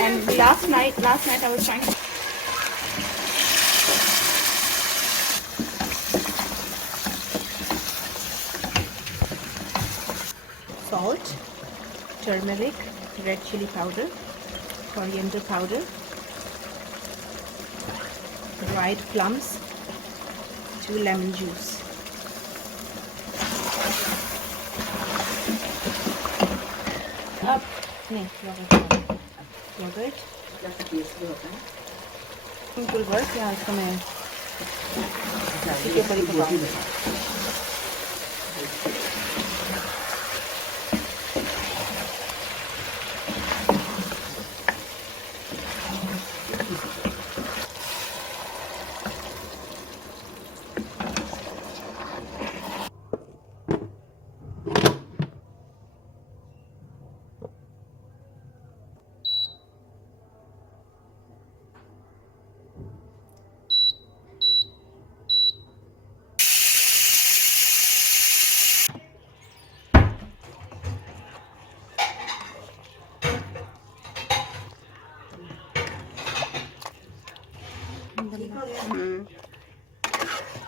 And last night I was trying to salt, turmeric, red chili powder, coriander powder, dried plums, 2 lemon juice. अब नहीं yogurt बिल्कुल बस यहाँ इसको मैं इसी के ऊपर ही पकाऊंगी.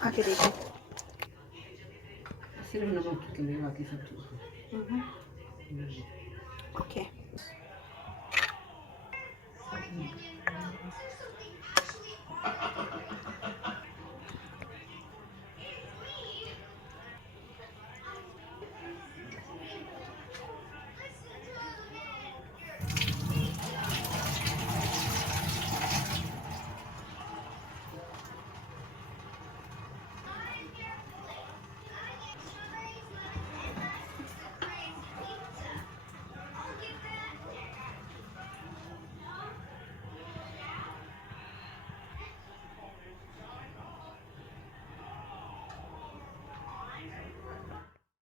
आके देखो. सिर्फ नमक की बाकी सब चीज़